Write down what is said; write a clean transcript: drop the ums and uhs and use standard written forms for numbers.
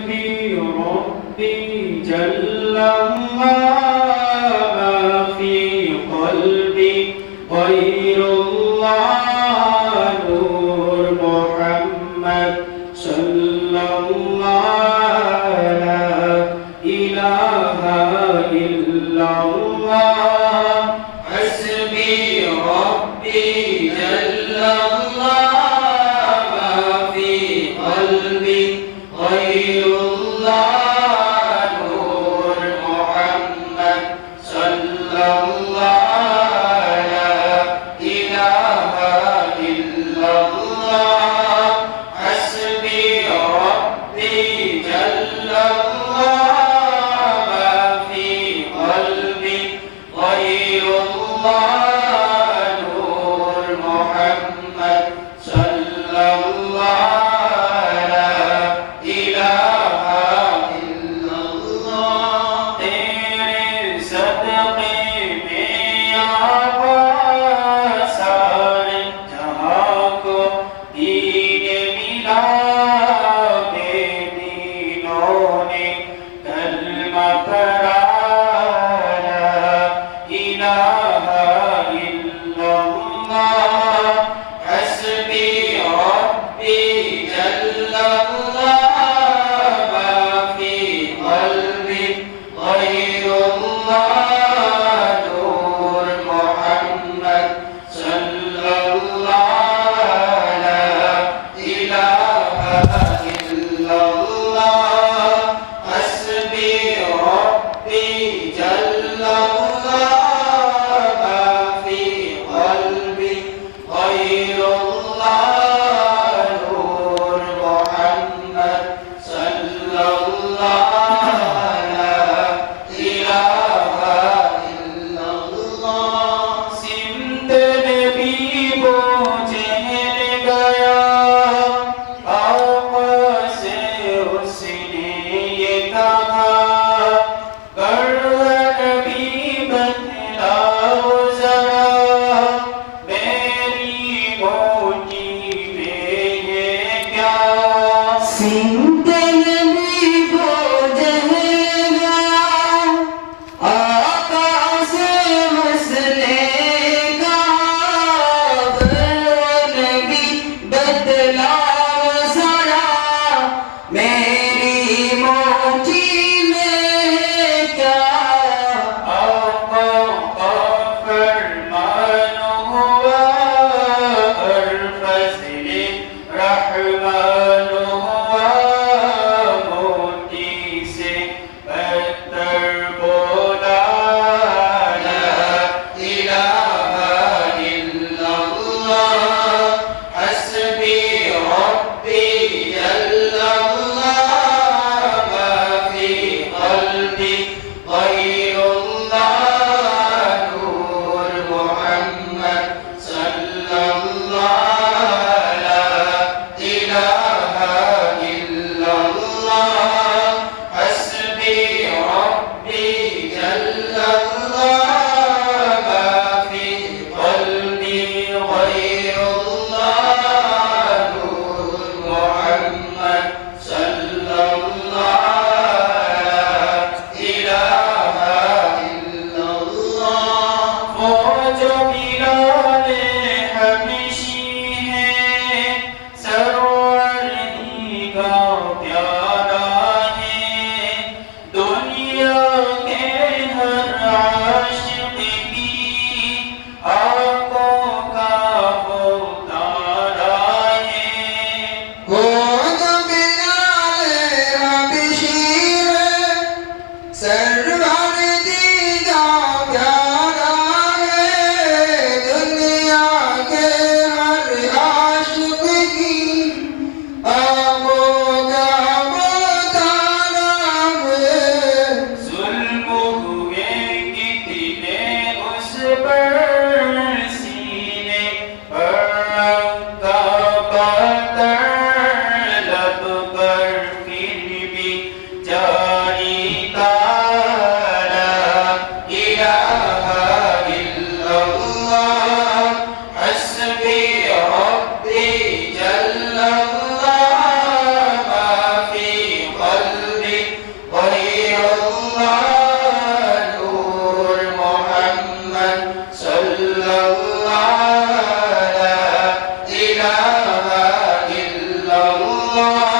حسبي ربي جل الله ما في قلبي غير الله نور محمد صلى الله لا إله إلا الله حسبي ربي جل الله ما في قلبي غير الله نور محمد صلى الله لا إله إلا الله حسبي ربي جل الله ما في قلبي غير الله نور محمد صلى الله لا إله إلا الله तेरे सदक़े में आका सारे जहां को दीन मिला बेदीनों ने कलमा पढ़ा ला इलाहा इल्लल्लाह हस्बी रब्बी जल्लल्लाह मा फी क़ल्बी गैरुल्लाह नूर मुहम्मद सल्लल्लाह ला इलाहा इल्लल्लाह हस्बी रब्बी जल्लल्लाह मा फी क़ल्बी गैरुल्लाह नूर मुहम्मद सल्लल्लाह ला इलाहा इल्लल्लाह सिंध नबी वो चहल गया आका से उसने ये कहा कर नबी बतलाओ जरा मेरी मोटी में है क्या सिंधे नबी को जहल गया आका से उसने कहा कर नबी बतलाओ जरा मेरी मोची में क्या आका का फरमान हुआ और फज़ले रहमान हुआ मोती से बदतर बोला ला इलाहा इल्लल्लाह हस्बी रब्बी जल्लल्लाह الله